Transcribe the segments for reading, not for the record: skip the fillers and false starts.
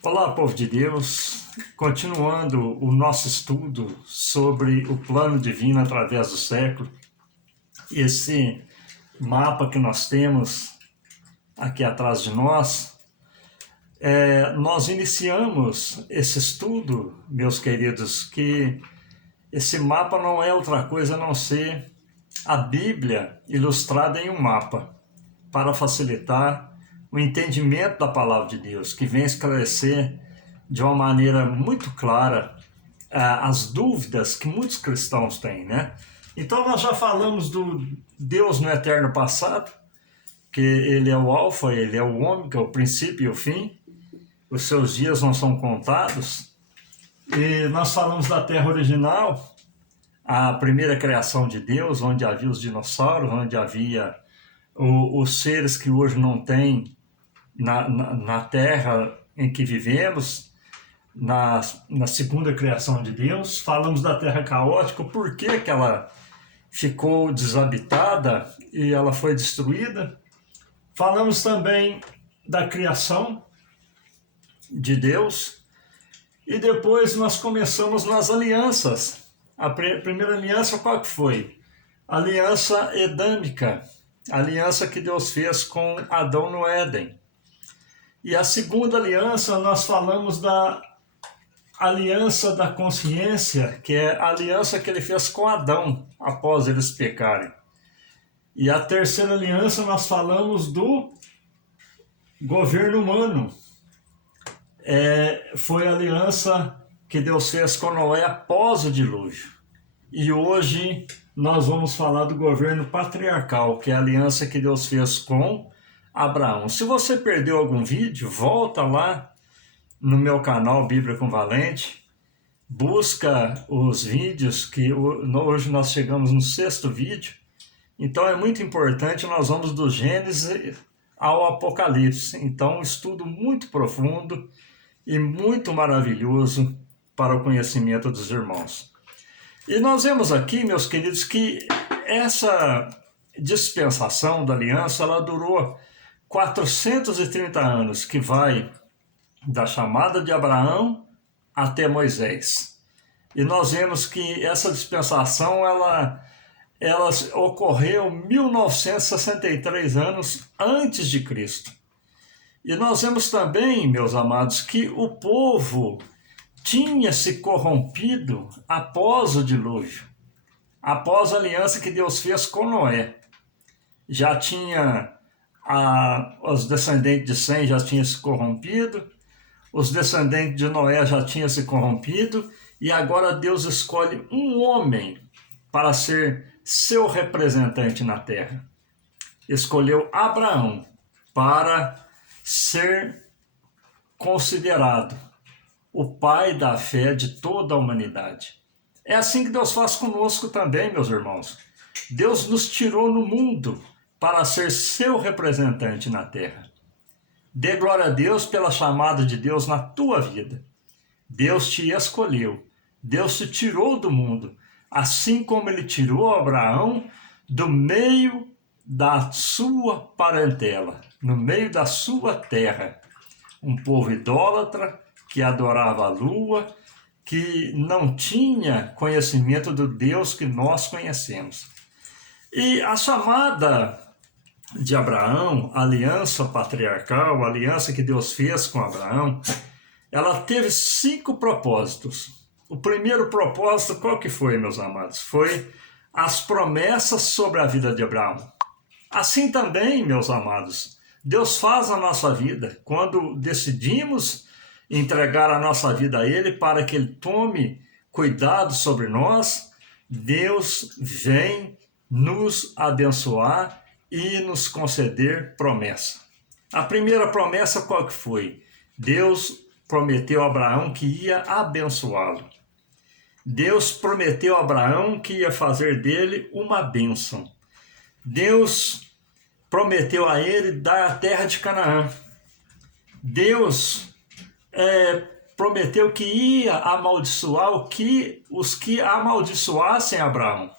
Olá, povo de Deus, continuando o nosso estudo sobre o plano divino através do século, esse mapa que nós temos aqui atrás de nós, nós iniciamos esse estudo, meus queridos, que esse mapa não é outra coisa a não ser a Bíblia ilustrada em um mapa, para facilitar o entendimento da palavra de Deus, que vem esclarecer de uma maneira muito clara as dúvidas que muitos cristãos têm, né? Então nós já falamos do Deus no eterno passado, que ele é o alfa, ele é o ômega, o princípio e o fim, os seus dias não são contados, e nós falamos da terra original, a primeira criação de Deus, onde havia os dinossauros, onde havia os seres que hoje não têm na terra em que vivemos, na segunda criação de Deus. Falamos da terra caótica, por que ela ficou desabitada e ela foi destruída. Falamos também da criação de Deus e depois nós começamos nas alianças. A primeira aliança qual que foi? A aliança edâmica, a aliança que Deus fez com Adão no Éden. E a segunda aliança, nós falamos da aliança da consciência, que é a aliança que ele fez com Adão, após eles pecarem. E a terceira aliança, nós falamos do governo humano. Foi a aliança que Deus fez com Noé após o dilúvio. E hoje nós vamos falar do governo patriarcal, que é a aliança que Deus fez com Abraão. Se você perdeu algum vídeo, volta lá no meu canal Bíblia com Valente, busca os vídeos, que hoje nós chegamos no 6º vídeo. Então é muito importante, nós vamos do Gênesis ao Apocalipse. Então um estudo muito profundo e muito maravilhoso para o conhecimento dos irmãos. E nós vemos aqui, meus queridos, que essa dispensação da aliança, ela durou 430 anos, que vai da chamada de Abraão até Moisés. E nós vemos que essa dispensação, ela ocorreu 1963 anos antes de Cristo. E nós vemos também, meus amados, que o povo tinha se corrompido após o dilúvio, após a aliança que Deus fez com Noé. Já tinha os descendentes de Sem já tinham se corrompido, os descendentes de Noé já tinham se corrompido, e agora Deus escolhe um homem para ser seu representante na terra. Escolheu Abraão para ser considerado o pai da fé de toda a humanidade. É assim que Deus faz conosco também, meus irmãos. Deus nos tirou no mundo para ser seu representante na terra. Dê glória a Deus pela chamada de Deus na tua vida. Deus te escolheu. Deus te tirou do mundo, assim como ele tirou Abraão do meio da sua parentela, no meio da sua terra. Um povo idólatra, que adorava a lua, que não tinha conhecimento do Deus que nós conhecemos. E a chamada de Abraão, a aliança patriarcal, a aliança que Deus fez com Abraão, ela teve 5 propósitos. O primeiro propósito, qual que foi, meus amados? Foi as promessas sobre a vida de Abraão. Assim também, meus amados, Deus faz a nossa vida quando decidimos entregar a nossa vida a Ele para que Ele tome cuidado sobre nós. Deus vem nos abençoar e nos conceder promessa. A primeira promessa qual que foi? Deus prometeu a Abraão que ia abençoá-lo. Deus prometeu a Abraão que ia fazer dele uma bênção. Deus prometeu a ele dar a terra de Canaã. Deus prometeu que ia amaldiçoar os que amaldiçoassem Abraão.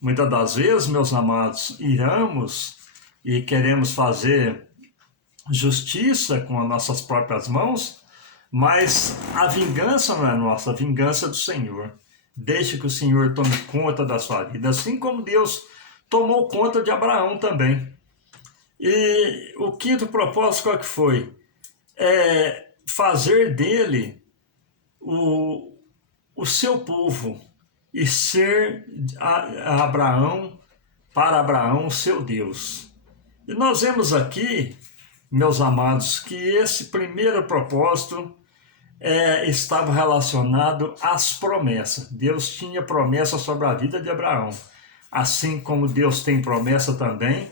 Muitas das vezes, meus amados, iramos e queremos fazer justiça com as nossas próprias mãos, Mas a vingança não é nossa, a vingança é do Senhor. Deixe que o Senhor tome conta da sua vida, assim como Deus tomou conta de Abraão também. E o quinto propósito qual que foi? Fazer dele o, o seu povo e ser a Abraão, para Abraão, o seu Deus. E nós vemos aqui, meus amados, que esse primeiro propósito estava relacionado às promessas. Deus tinha promessa sobre a vida de Abraão, assim como Deus tem promessa também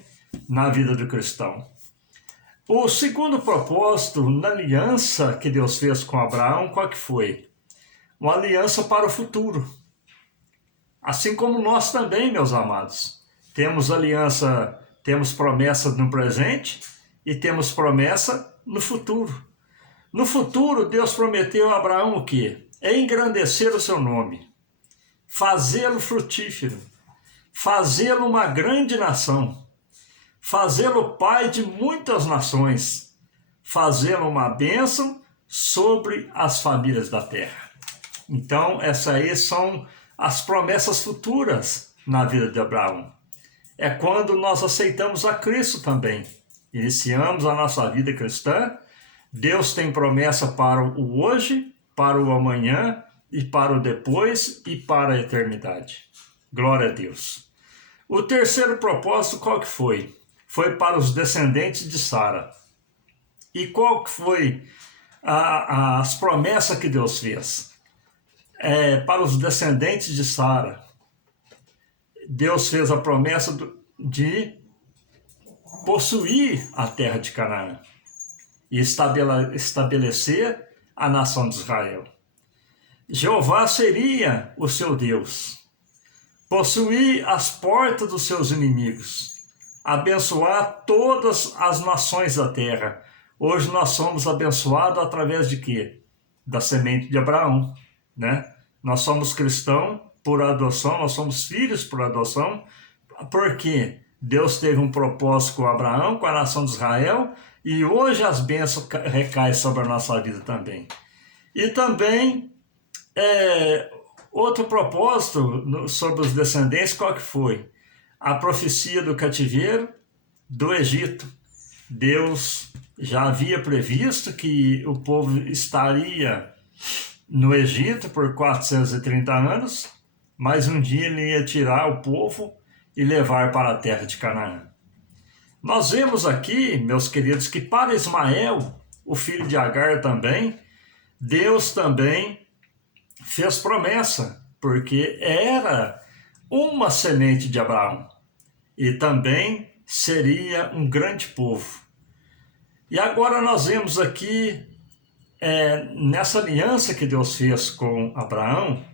na vida do cristão. O segundo propósito, na aliança que Deus fez com Abraão, qual que foi? Uma aliança para o futuro. Assim como nós também, meus amados. Temos aliança, temos promessa no presente e temos promessa no futuro. No futuro, Deus prometeu a Abraão o quê? Engrandecer o seu nome, fazê-lo frutífero, fazê-lo uma grande nação, fazê-lo pai de muitas nações, fazê-lo uma bênção sobre as famílias da terra. Então, essas aí são as promessas futuras na vida de Abraão. É quando nós aceitamos a Cristo também, iniciamos a nossa vida cristã. Deus tem promessa para o hoje, para o amanhã, e para o depois e para a eternidade. Glória a Deus. O terceiro propósito, qual que foi? Foi para os descendentes de Sara. E qual que foi as promessas que Deus fez? Para os descendentes de Sara, Deus fez a promessa de possuir a terra de Canaã e estabelecer a nação de Israel. Jeová seria o seu Deus, possuir as portas dos seus inimigos, abençoar todas as nações da terra. Hoje nós somos abençoados através de quê? Da semente de Abraão, né? Nós somos cristãos por adoção, nós somos filhos por adoção, porque Deus teve um propósito com Abraão, com a nação de Israel, e hoje as bênçãos recaem sobre a nossa vida também. E também, outro propósito sobre os descendentes, qual que foi? A profecia do cativeiro do Egito. Deus já havia previsto que o povo estaria no Egito por 430 anos, mas um dia ele ia tirar o povo e levar para a terra de Canaã. Nós vemos aqui, meus queridos, que para Ismael, o filho de Agar também, Deus também fez promessa, porque era uma semente de Abraão e também seria um grande povo. E agora nós vemos aqui, nessa aliança que Deus fez com Abraão,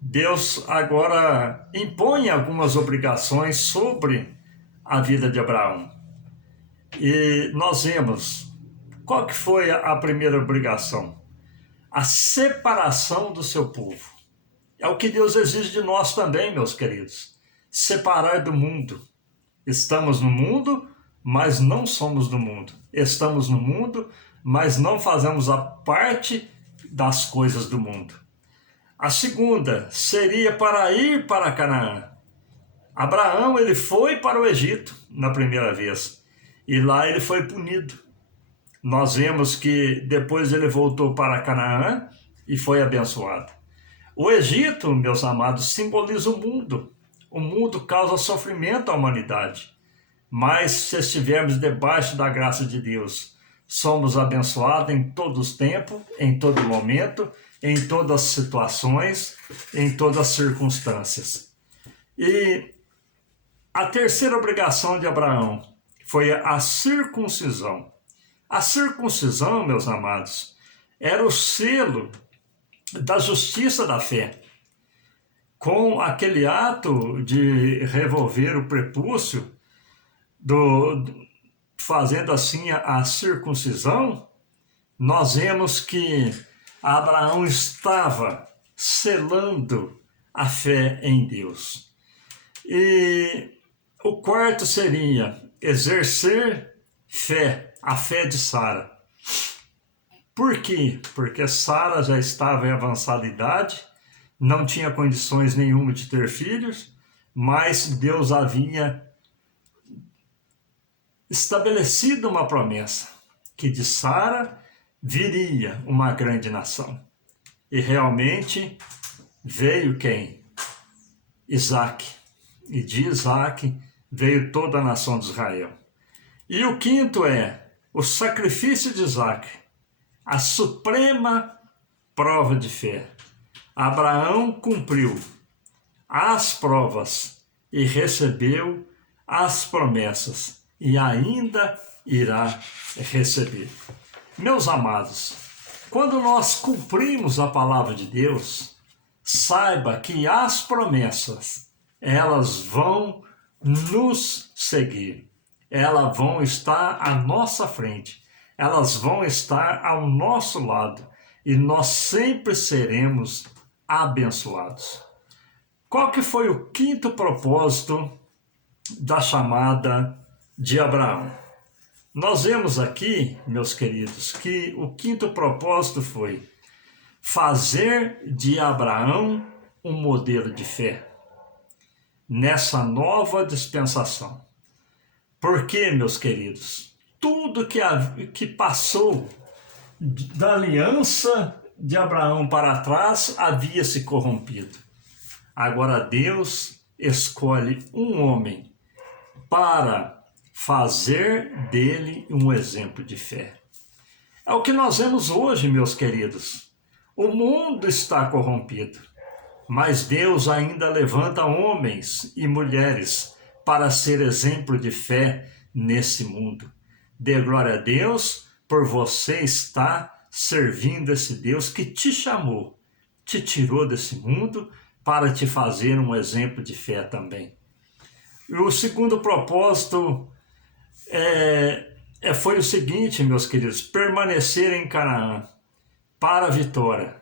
Deus agora impõe algumas obrigações sobre a vida de Abraão. E nós vemos, qual que foi a primeira obrigação? A separação do seu povo. É o que Deus exige de nós também, meus queridos. Separar do mundo. Estamos no mundo, mas não somos do mundo. Estamos no mundo, mas não fazemos a parte das coisas do mundo. A segunda seria para ir para Canaã. Abraão, ele foi para o Egito na primeira vez, e lá ele foi punido. Nós vemos que depois ele voltou para Canaã e foi abençoado. O Egito, meus amados, simboliza o mundo. O mundo causa sofrimento à humanidade. Mas se estivermos debaixo da graça de Deus, somos abençoados em todos os tempos, em todo momento, em todas as situações, em todas as circunstâncias. E a terceira obrigação de Abraão foi a circuncisão. A circuncisão, meus amados, era o selo da justiça da fé. Com aquele ato de revolver o prepúcio, fazendo assim a circuncisão, nós vemos que Abraão estava selando a fé em Deus. E o quarto seria exercer fé, a fé de Sara. Por quê? Porque Sara já estava em avançada idade, não tinha condições nenhuma de ter filhos, mas Deus havia estabelecido uma promessa, que de Sara viria uma grande nação. E realmente veio quem? Isaac. E de Isaac veio toda a nação de Israel. E o quinto é o sacrifício de Isaac, a suprema prova de fé. Abraão cumpriu as provas e recebeu as promessas e ainda irá receber. Meus amados, quando nós cumprimos a palavra de Deus, saiba que as promessas, elas vão nos seguir, elas vão estar à nossa frente, elas vão estar ao nosso lado e nós sempre seremos abençoados. Qual que foi o quinto propósito da chamada de Abraão? Nós vemos aqui, meus queridos, que o quinto propósito foi fazer de Abraão um modelo de fé nessa nova dispensação. Porque, meus queridos, tudo que passou da aliança de Abraão para trás havia se corrompido. Agora Deus escolhe um homem para fazer dele um exemplo de fé. É o que nós vemos hoje, meus queridos. O mundo está corrompido, mas Deus ainda levanta homens e mulheres para ser exemplo de fé nesse mundo. Dê glória a Deus por você estar servindo esse Deus que te chamou, te tirou desse mundo para te fazer um exemplo de fé também. E o segundo propósito foi o seguinte, meus queridos: permanecer em Canaã para a vitória.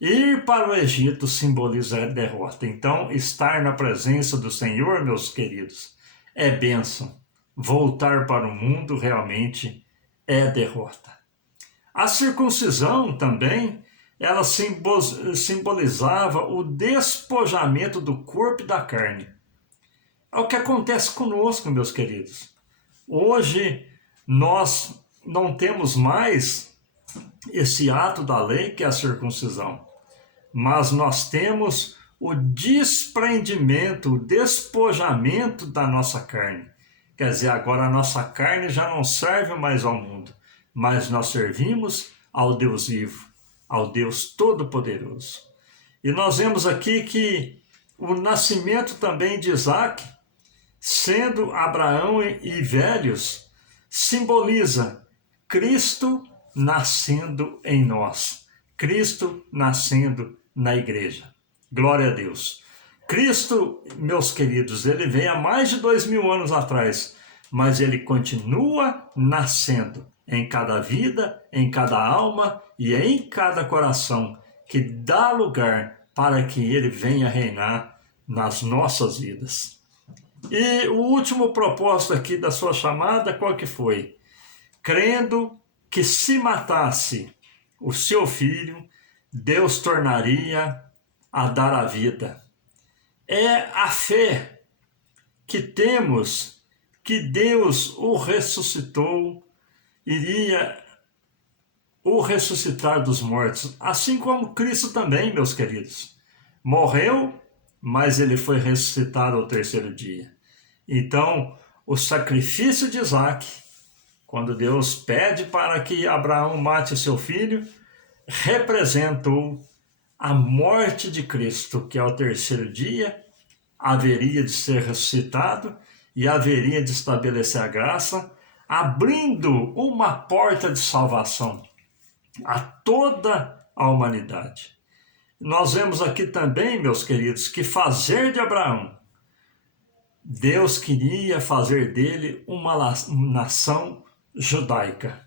Ir para o Egito simboliza a derrota. Então, estar na presença do Senhor, meus queridos, é bênção. Voltar para o mundo realmente é derrota. A circuncisão também, ela simbolizava o despojamento do corpo e da carne. É o que acontece conosco, meus queridos. Hoje, nós não temos mais esse ato da lei que é a circuncisão, mas nós temos o desprendimento, o despojamento da nossa carne. Quer dizer, agora a nossa carne já não serve mais ao mundo, mas nós servimos ao Deus vivo, ao Deus Todo-Poderoso. E nós vemos aqui que o nascimento também de Isaac, sendo Abraão e velhos, simboliza Cristo nascendo em nós, Cristo nascendo na igreja. Glória a Deus. Cristo, meus queridos, ele veio há mais de 2000 anos atrás, mas ele continua nascendo em cada vida, em cada alma e em cada coração, que dá lugar para que ele venha reinar nas nossas vidas. E o último propósito aqui da sua chamada, qual que foi? Crendo que se matasse o seu filho, Deus tornaria a dar a vida. É a fé que temos que Deus o ressuscitou, iria o ressuscitar dos mortos, assim como Cristo também, meus queridos. Morreu, mas ele foi ressuscitado ao terceiro dia. Então, o sacrifício de Isaac, quando Deus pede para que Abraão mate seu filho, representou a morte de Cristo, que ao terceiro dia haveria de ser ressuscitado e haveria de estabelecer a graça, abrindo uma porta de salvação a toda a humanidade. Nós vemos aqui também, meus queridos, que fazer de Abraão, Deus queria fazer dele uma nação judaica.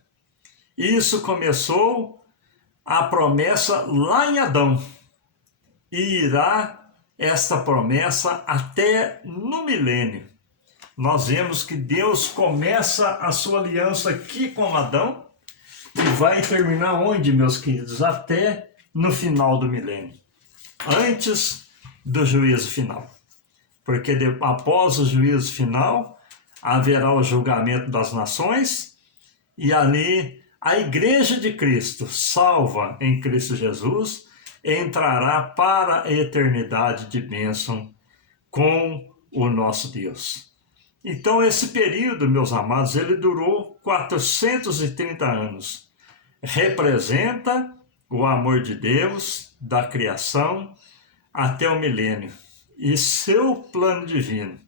Isso começou a promessa lá em Adão, e irá esta promessa até no milênio. Nós vemos que Deus começa a sua aliança aqui com Adão, e vai terminar onde, meus queridos? Até no final do milênio, antes do juízo final. Porque após o juízo final, haverá o julgamento das nações, e ali a Igreja de Cristo, salva em Cristo Jesus, entrará para a eternidade de bênção com o nosso Deus. Então esse período, meus amados, ele durou 430 anos. Representa o amor de Deus, da criação, até o milênio. E seu plano divino,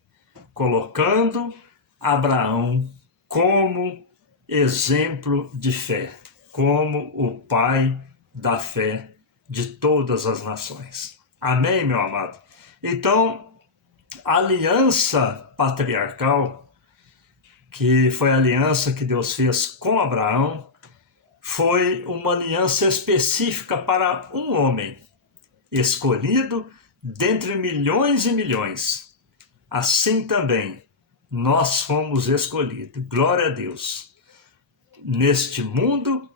colocando Abraão como exemplo de fé, como o pai da fé de todas as nações. Amém, meu amado? Então, a aliança patriarcal, que foi a aliança que Deus fez com Abraão, foi uma aliança específica para um homem, escolhido dentre milhões e milhões. Assim também, nós fomos escolhidos, glória a Deus, neste mundo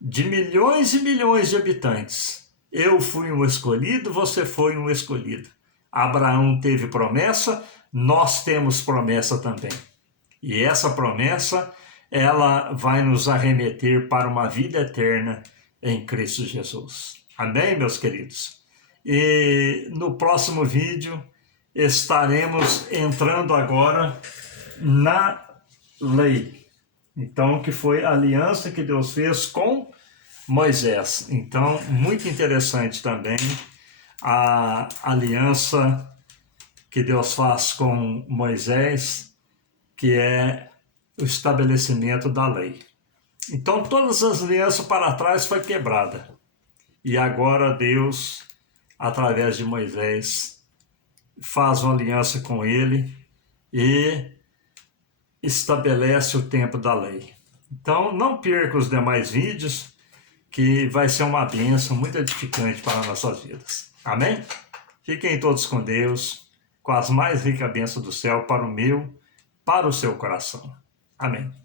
de milhões e milhões de habitantes. Eu fui um escolhido, você foi um escolhido. Abraão teve promessa, nós temos promessa também. E essa promessa, ela vai nos arremeter para uma vida eterna em Cristo Jesus. Amém, meus queridos? E no próximo vídeo estaremos entrando agora na lei. Então, que foi a aliança que Deus fez com Moisés. Então, muito interessante também a aliança que Deus faz com Moisés, que é o estabelecimento da lei. Então, todas as alianças para trás foi quebrada. E agora Deus, através de Moisés, faz uma aliança com ele e estabelece o tempo da lei. Então, não perca os demais vídeos, que vai ser uma bênção muito edificante para nossas vidas. Amém? Fiquem todos com Deus, com as mais ricas bênçãos do céu para o meu, para o seu coração. Amém.